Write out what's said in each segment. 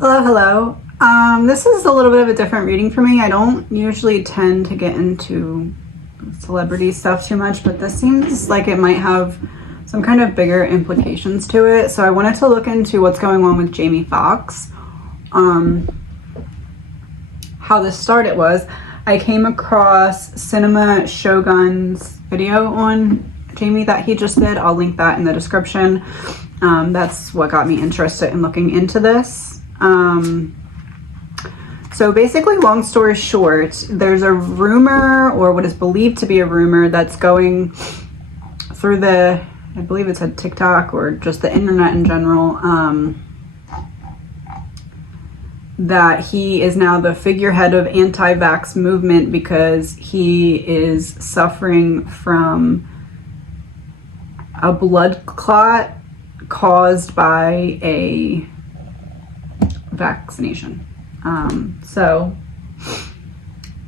Hello, hello. This is a little bit of a different reading for me. I don't usually tend to get into celebrity stuff too much, but this seems like it might have some kind of bigger implications to it. So I wanted to look into what's going on with Jamie Foxx. How this started was I came across Cinema Shogun's video on Jamie that he just did. I'll link that in the description. That's what got me interested in looking into this. So basically, long story short, there's a rumor, or what is believed to be a rumor, that's going through the, I believe it's a TikTok or just the internet in general, that he is now the figurehead of anti-vax movement because he is suffering from a blood clot caused by a vaccination. So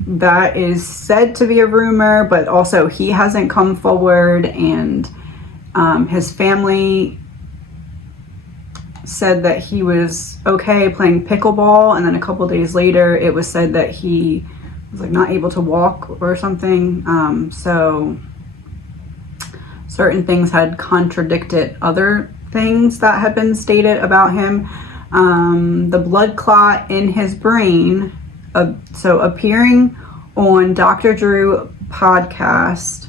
that is said to be a rumor, but also he hasn't come forward, and his family said that he was okay playing pickleball, and then a couple days later it was said that he was like not able to walk or something. So certain things had contradicted other things that had been stated about him. The blood clot in his brain, so appearing on Dr. Drew podcast,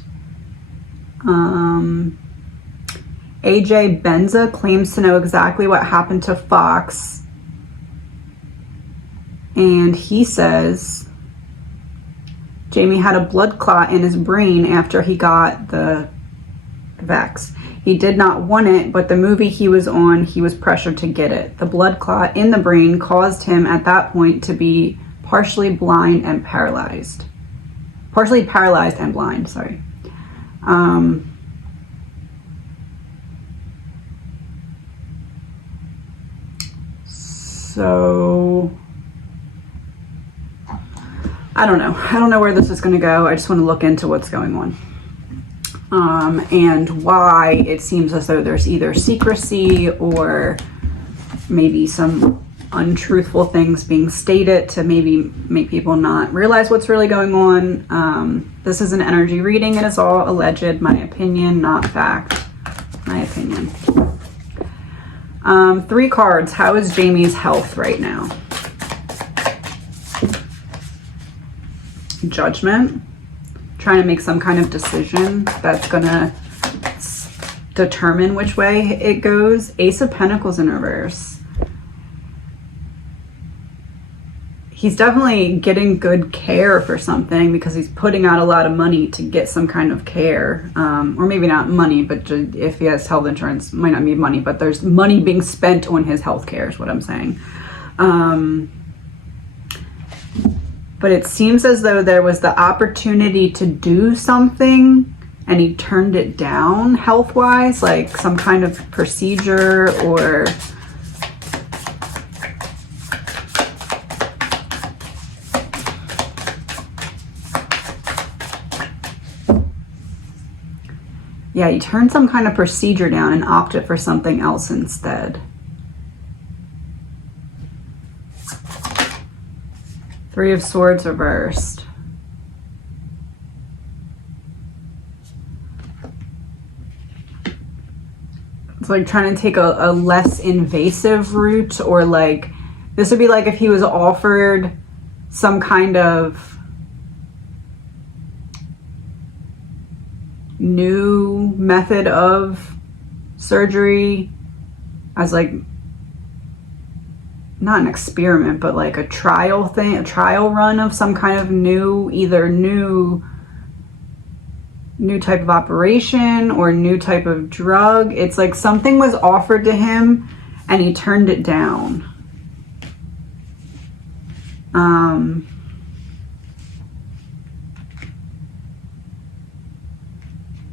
AJ Benza claims to know exactly what happened to Fox, and he says Jamie had a blood clot in his brain after he got the vax. He did not want it, but the movie he was on, he was pressured to get it. The blood clot in the brain caused him at that point to be partially blind and paralyzed. Partially paralyzed and blind, sorry. So I don't know. I don't know where this is going to go. I just want to look into what's going on. And why it seems as though there's either secrecy or maybe some untruthful things being stated to maybe make people not realize what's really going on. This is an energy reading. It is all alleged, my opinion, not fact. My opinion. 3 cards. How is Jamie's health right now? Judgment. Trying to make some kind of decision that's gonna determine which way it goes. Ace of Pentacles in reverse. He's definitely getting good care for something because he's putting out a lot of money to get some kind of care. Or maybe not money, but if he has health insurance, might not be money, but there's money being spent on his health care is what I'm saying. But it seems as though there was the opportunity to do something and he turned it down health-wise, like some kind of procedure or yeah, he turned some kind of procedure down and opted for something else instead. 3 of Swords reversed. It's like trying to take a less invasive route, or like this would be like if he was offered some kind of new method of surgery as like not an experiment, but like a trial thing, a trial run of some kind of new, either new type of operation or new type of drug. It's like something was offered to him and he turned it down.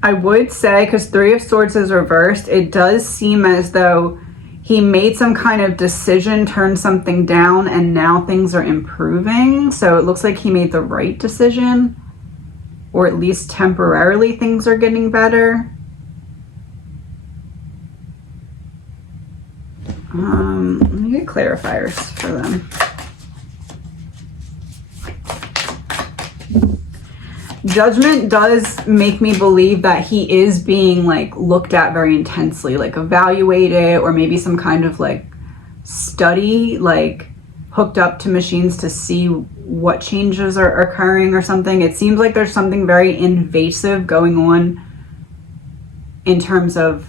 I would say, because 3 of Swords is reversed, it does seem as though he made some kind of decision, turned something down, and now things are improving. So it looks like he made the right decision, or at least temporarily things are getting better. Let me get clarifiers for them. Judgment does make me believe that he is being like looked at very intensely, like evaluated, or maybe some kind of like study, like hooked up to machines to see what changes are occurring or something. It seems like there's something very invasive going on in terms of,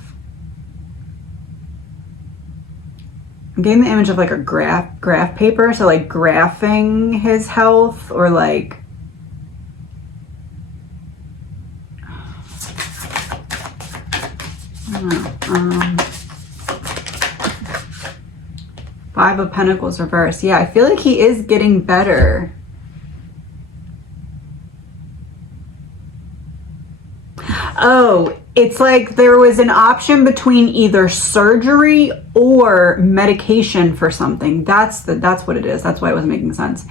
I'm getting the image of like a graph paper, so like graphing his health, or like, I don't know, Five of Pentacles reversed. Yeah, I feel like he is getting better. Oh, it's like there was an option between either surgery or medication for something. That's what it is. That's why it wasn't making sense.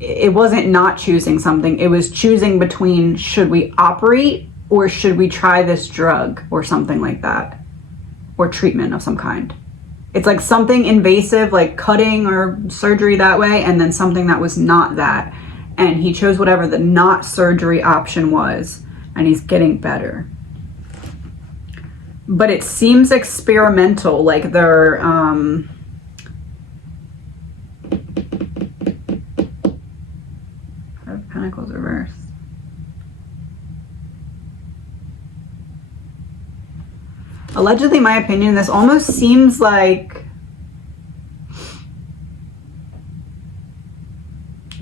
It wasn't not choosing something. It was choosing between, should we operate or should we try this drug or something like that, or treatment of some kind. It's like something invasive, like cutting or surgery that way, and then something that was not that. And he chose whatever the not surgery option was, and he's getting better. But it seems experimental, like they're, Five of Pentacles reversed. Allegedly, my opinion, this almost seems like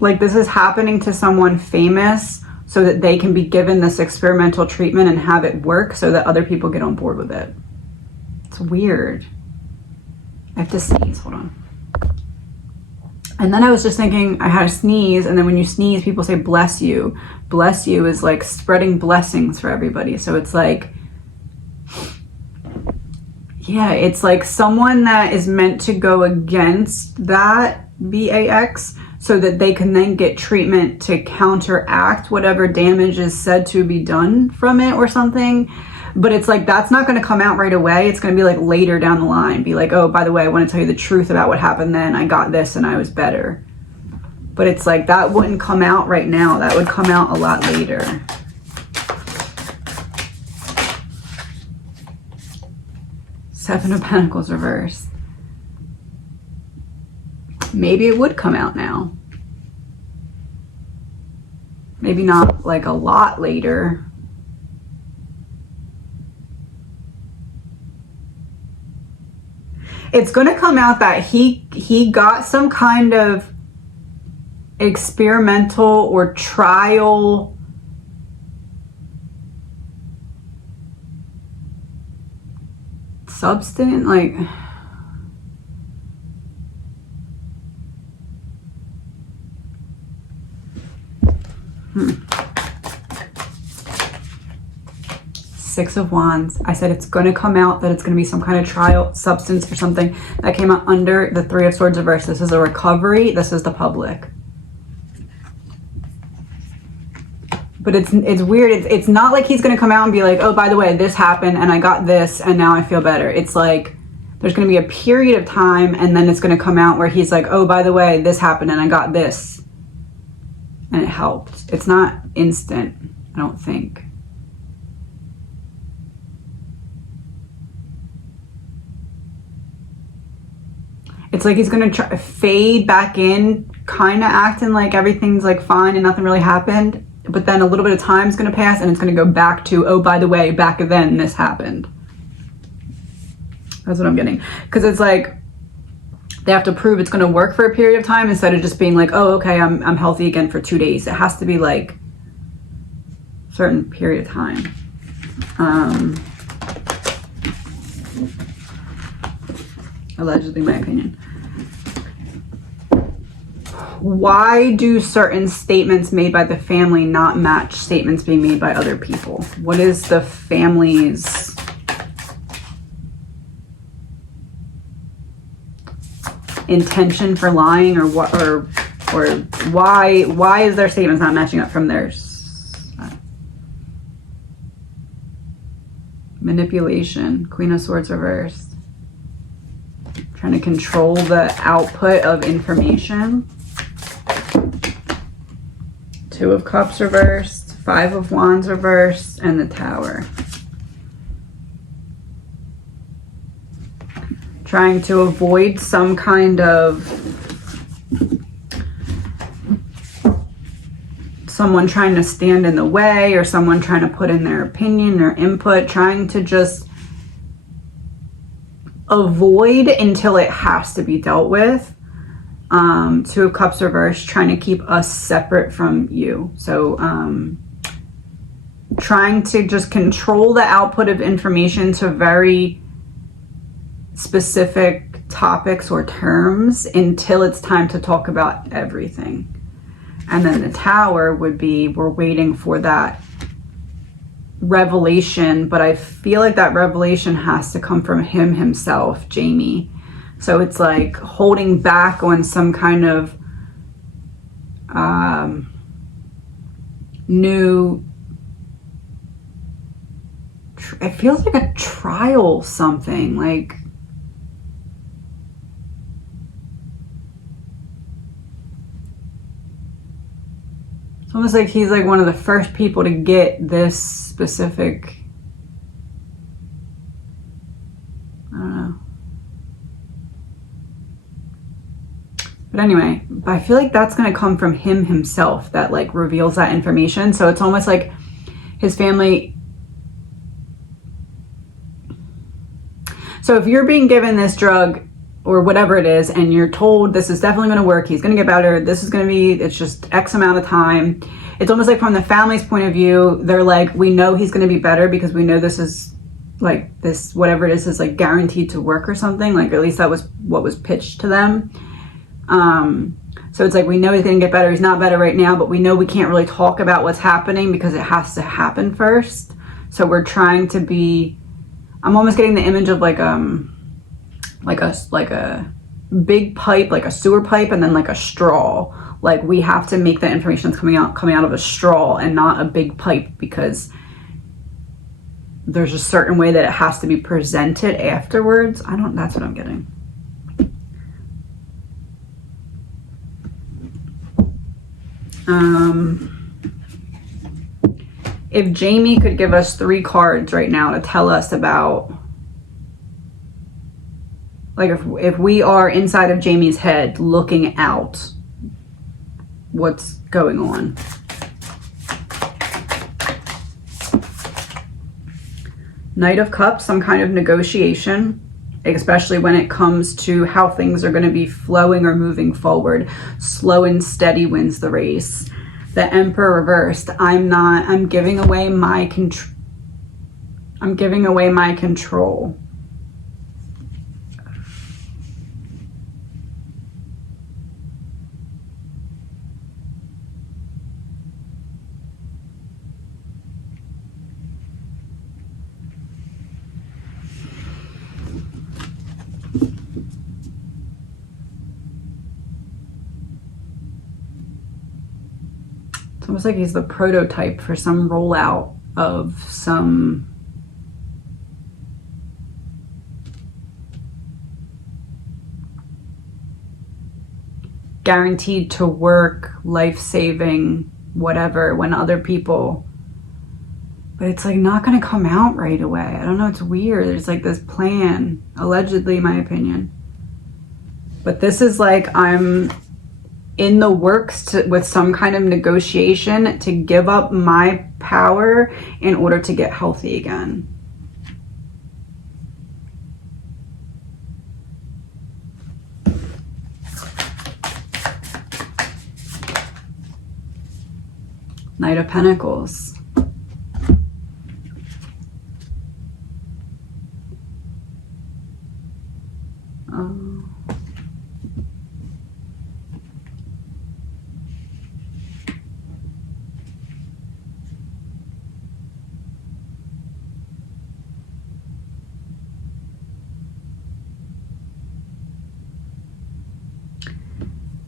this is happening to someone famous so that they can be given this experimental treatment and have it work so that other people get on board with it. It's weird. I have to sneeze, hold on. And then I was just thinking, I had a sneeze, and then when you sneeze, people say bless you. Bless you is like spreading blessings for everybody. So it's like, yeah, it's like someone that is meant to go against that BAX so that they can then get treatment to counteract whatever damage is said to be done from it or something. But it's like, that's not going to come out right away. It's going to be like later down the line. Be like, oh, by the way, I want to tell you the truth about what happened then. I got this and I was better. But it's like, that wouldn't come out right now. That would come out a lot later. Seven of Pentacles reversed. Maybe it would come out now. Maybe not like a lot later. It's going to come out that he got some kind of experimental or trial substance, like, Six of Wands. I said it's going to come out that it's going to be some kind of trial substance or something that came out under the Three of Swords reversed. This is a recovery. This is the public. But it's weird. It's not like he's going to come out and be like, oh, by the way, this happened and I got this and now I feel better. It's like there's going to be a period of time and then it's going to come out where he's like, oh, by the way, this happened and I got this and it helped. It's not instant, I don't think. It's like he's going to try fade back in, kind of acting like everything's like fine and nothing really happened. But then a little bit of time is going to pass and it's going to go back to, oh, by the way, back then this happened. That's what I'm getting. Because it's like they have to prove it's going to work for a period of time instead of just being like, oh, okay, I'm healthy again for 2 days. It has to be like a certain period of time. Allegedly, my opinion. Why do certain statements made by the family not match statements being made by other people? What is the family's intention for lying, or what, or why is their statements not matching up from theirs? Manipulation. Queen of Swords reversed. Trying to control the output of information. Two of Cups reversed, Five of Wands reversed, and the Tower. Trying to avoid some kind of someone trying to stand in the way, or someone trying to put in their opinion or input, trying to just avoid until it has to be dealt with. Two of Cups reversed, trying to keep us separate from you. So trying to just control the output of information to very specific topics or terms until it's time to talk about everything. And then the Tower would be, we're waiting for that revelation, but I feel like that revelation has to come from him himself, Jamie. So it's like holding back on some kind of new, it feels like a trial something, like it's almost like he's like one of the first people to get this specific, I don't know. But anyway, I feel like that's going to come from him himself, that like reveals that information. So it's almost like his family. So if you're being given this drug or whatever it is, and you're told this is definitely going to work, he's going to get better, this is going to be, it's just X amount of time. It's almost like from the family's point of view, they're like, we know he's going to be better because we know this is like this, whatever it is like guaranteed to work or something. Like at least that was what was pitched to them. So it's like, we know he's going to get better. He's not better right now, but we know we can't really talk about what's happening because it has to happen first. So we're trying to be, I'm almost getting the image of like a big pipe, like a sewer pipe, and then like a straw. Like we have to make the information that's coming out of a straw and not a big pipe, because there's a certain way that it has to be presented afterwards. That's what I'm getting. If Jamie could give us 3 cards right now to tell us about, like if we are inside of Jamie's head looking out, what's going on? Knight of Cups, some kind of negotiation, especially when it comes to how things are going to be flowing or moving forward. Slow and steady wins the race. The Emperor reversed. I'm giving away my control. I'm giving away my control. It's almost like he's the prototype for some rollout of some guaranteed to work, life-saving, whatever, when other people, but it's like not going to come out right away. I don't know, it's weird. There's like this plan, allegedly, my opinion. But this is like, I'm in the works with some kind of negotiation to give up my power in order to get healthy again. Knight of Pentacles.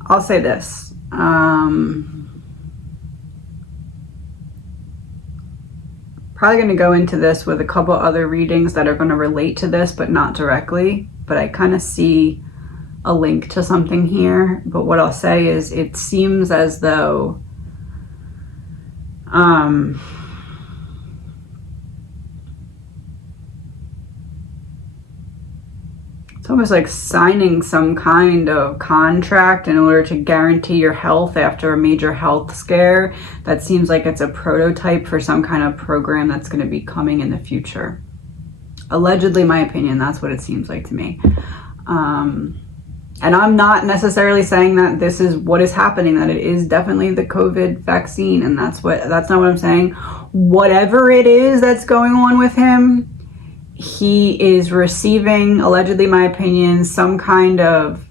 I'll say this. Probably going to go into this with a couple other readings that are going to relate to this, but not directly. but I kind of see a link to something here. But what I'll say is it seems as though it's almost like signing some kind of contract in order to guarantee your health after a major health scare. That seems like it's a prototype for some kind of program that's going to be coming in the future. Allegedly, my opinion, that's what it seems like to me. And I'm not necessarily saying that this is what is happening, that it is definitely the COVID vaccine, and that's not what I'm saying. Whatever it is that's going on with him, he is receiving, allegedly, my opinion, some kind of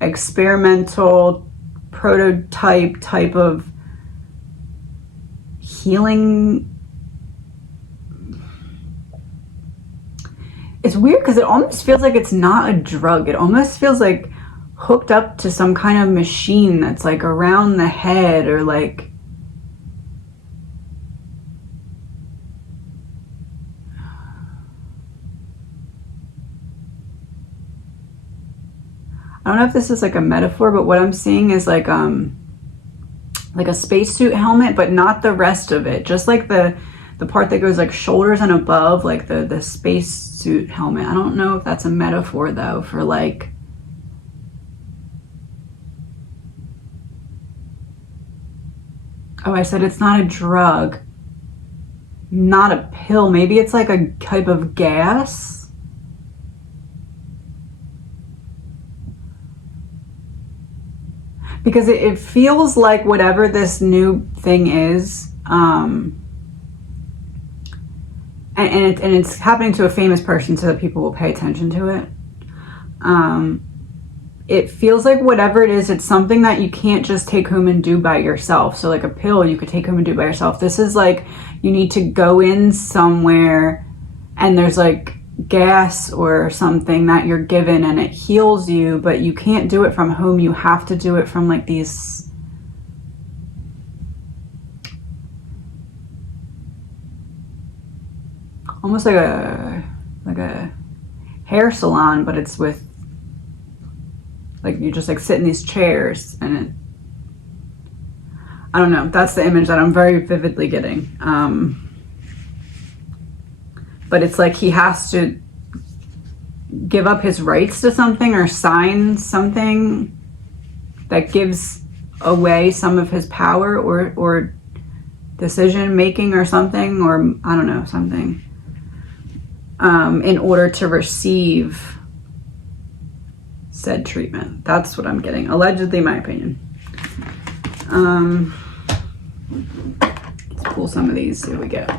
experimental prototype type of healing. It's weird because it almost feels like it's not a drug. It almost feels like hooked up to some kind of machine that's like around the head, or like, I don't know if this is like a metaphor, but what I'm seeing is like a spacesuit helmet, but not the rest of it. Just like the part that goes like shoulders and above, like the spacesuit helmet. I don't know if that's a metaphor though for like, oh, I said it's not a drug, not a pill. Maybe it's like a type of gas. Because it feels like whatever this new thing is, and it's happening to a famous person so that people will pay attention to it. It feels like whatever it is, it's something that you can't just take home and do by yourself. So like a pill you could take home and do by yourself. This is like you need to go in somewhere and there's like gas or something that you're given and it heals you, but you can't do it from home. You have to do it from like these almost like a hair salon, but it's with like you just like sit in these chairs and I don't know, that's the image that I'm very vividly getting. But it's like he has to give up his rights to something or sign something that gives away some of his power or decision making or something, or I don't know, something, in order to receive said treatment. That's what I'm getting. Allegedly, my opinion. Let's pull some of these, see what we get.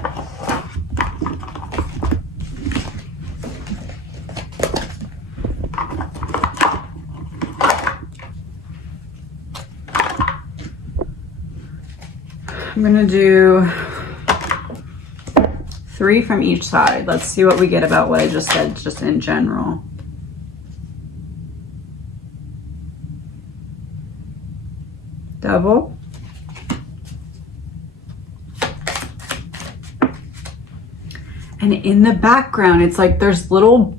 I'm gonna do 3 from each side. Let's see what we get about what I just said, just in general. Devil. And in the background, it's like there's little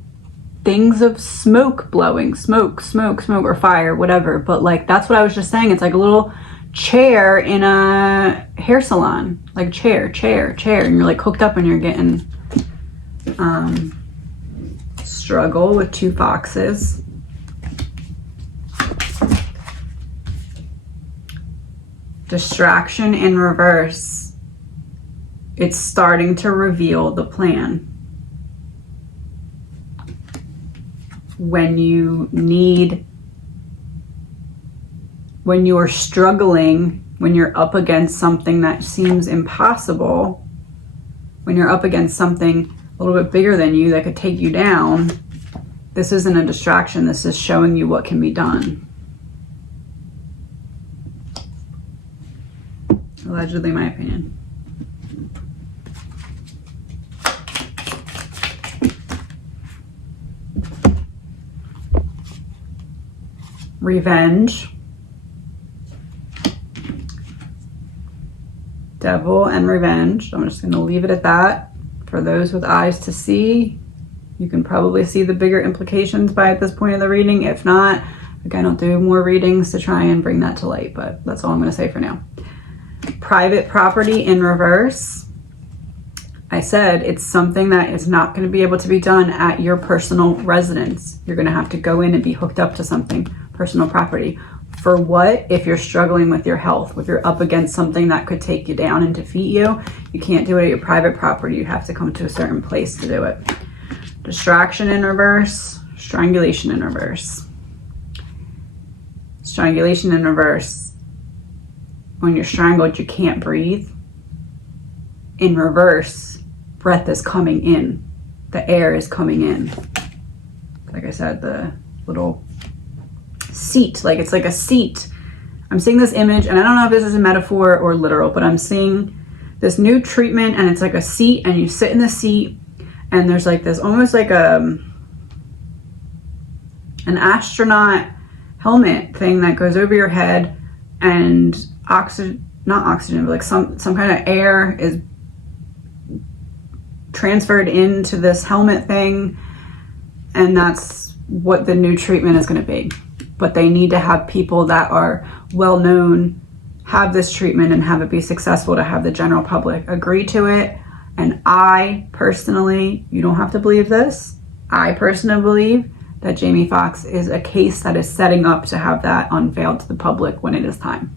things of smoke blowing, smoke, or fire, whatever. But like, that's what I was just saying. It's like a little chair in a hair salon, like chair, and you're like hooked up and you're getting struggle with 2 foxes. Distraction in reverse. It's starting to reveal the plan. When you're struggling, when you're up against something that seems impossible, when you're up against something a little bit bigger than you that could take you down, this isn't a distraction. This is showing you what can be done. Allegedly, my opinion. Revenge. Devil and revenge. I'm just going to leave it at that for those with eyes to see. You can probably see the bigger implications by at this point of the reading. If not, again, I'll do more readings to try and bring that to light, but that's all I'm going to say for now. Private property in reverse. I said it's something that is not going to be able to be done at your personal residence. You're going to have to go in and be hooked up to something, personal property. For what? If you're struggling with your health, if you're up against something that could take you down and defeat you, you can't do it at your private property. You have to come to a certain place to do it. Distraction in reverse, strangulation in reverse. Strangulation in reverse. When you're strangled, you can't breathe. In reverse, breath is coming in. The air is coming in. Like I said, the little seat, like it's like a seat. I'm seeing this image, and I don't know if this is a metaphor or literal, but I'm seeing this new treatment, and it's like a seat, and you sit in the seat, and there's like this almost like an astronaut helmet thing that goes over your head, and not oxygen, but like some kind of air is transferred into this helmet thing, and that's what the new treatment is going to be. But they need to have people that are well known have this treatment and have it be successful to have the general public agree to it. And I personally, you don't have to believe this, I personally believe that Jamie Foxx is a case that is setting up to have that unveiled to the public when it is time.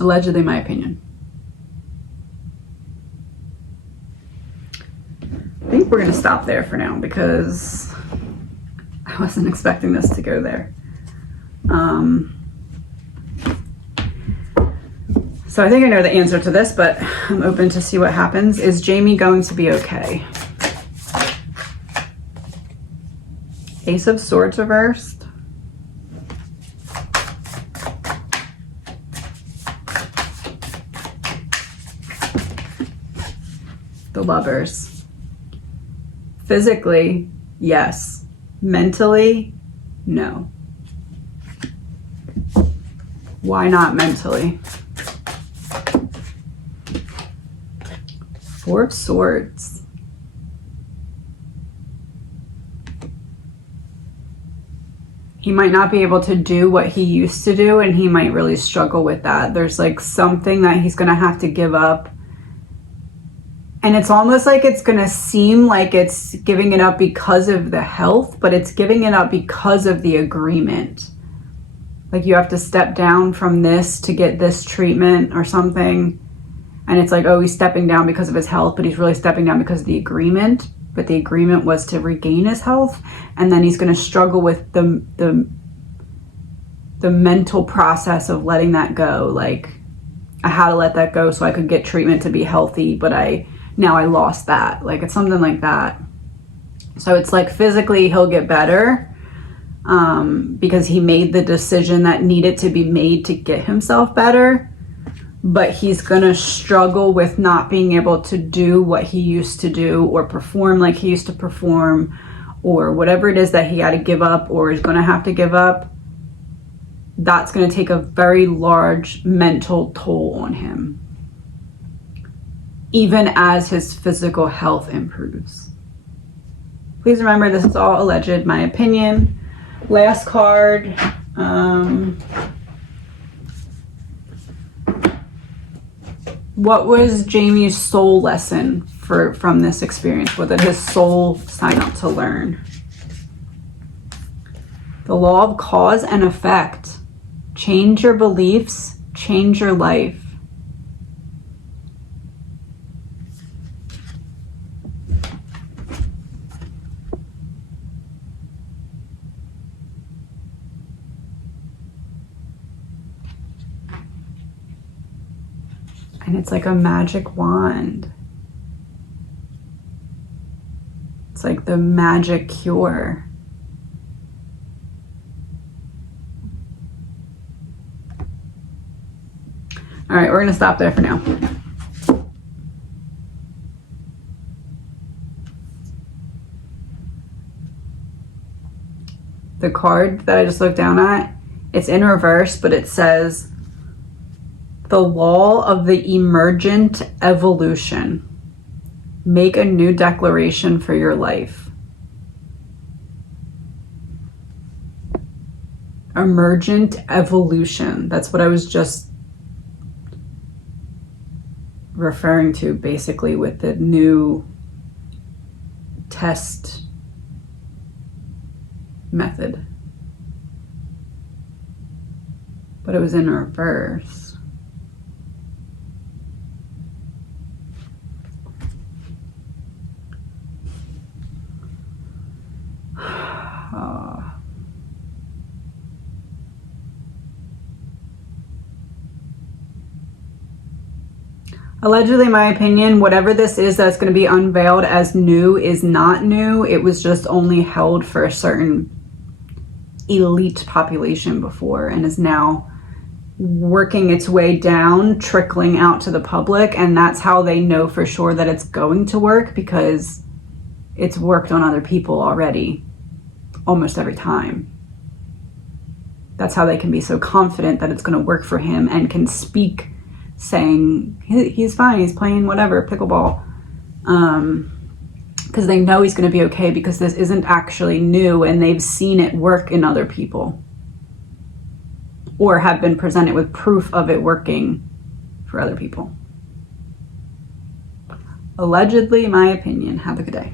Allegedly, my opinion. I think we're going to stop there for now because I wasn't expecting this to go there. So I think I know the answer to this, but I'm open to see what happens. Is Jamie going to be okay? Ace of Swords reversed. The Lovers. Physically, yes. Mentally, no. Why not mentally? Four of Swords. He might not be able to do what he used to do, and he might really struggle with that. There's like something that he's going to have to give up. And it's almost like it's going to seem like it's giving it up because of the health, but it's giving it up because of the agreement. Like you have to step down from this to get this treatment or something. And it's like, oh, he's stepping down because of his health, but he's really stepping down because of the agreement. But the agreement was to regain his health. And then he's going to struggle with the mental process of letting that go. Like, I had to let that go so I could get treatment to be healthy, but now I lost that. Like, it's something like that. So it's like physically he'll get better because he made the decision that needed to be made to get himself better. But he's going to struggle with not being able to do what he used to do or perform like he used to perform or whatever it is that he had to give up or is going to have to give up. That's going to take a very large mental toll on him, even as his physical health improves. Please remember, this is all alleged, my opinion. Last card. What was Jamie's soul lesson from this experience? What did his soul sign up to learn? The law of cause and effect. Change your beliefs, change your life. And it's like a magic wand. It's like the magic cure. All right, we're going to stop there for now. The card that I just looked down at, it's in reverse, but it says the law of the emergent evolution. Make a new declaration for your life. Emergent evolution. That's what I was just referring to basically with the new test method. But it was in reverse. Allegedly, in my opinion, whatever this is that's going to be unveiled as new is not new. It was just only held for a certain elite population before and is now working its way down, trickling out to the public. And that's how they know for sure that it's going to work, because it's worked on other people already almost every time. That's how they can be so confident that it's going to work for him and can speak saying he's fine, he's playing whatever, pickleball, because they know he's going to be okay, because this isn't actually new and they've seen it work in other people or have been presented with proof of it working for other people. Allegedly, my opinion. Have a good day.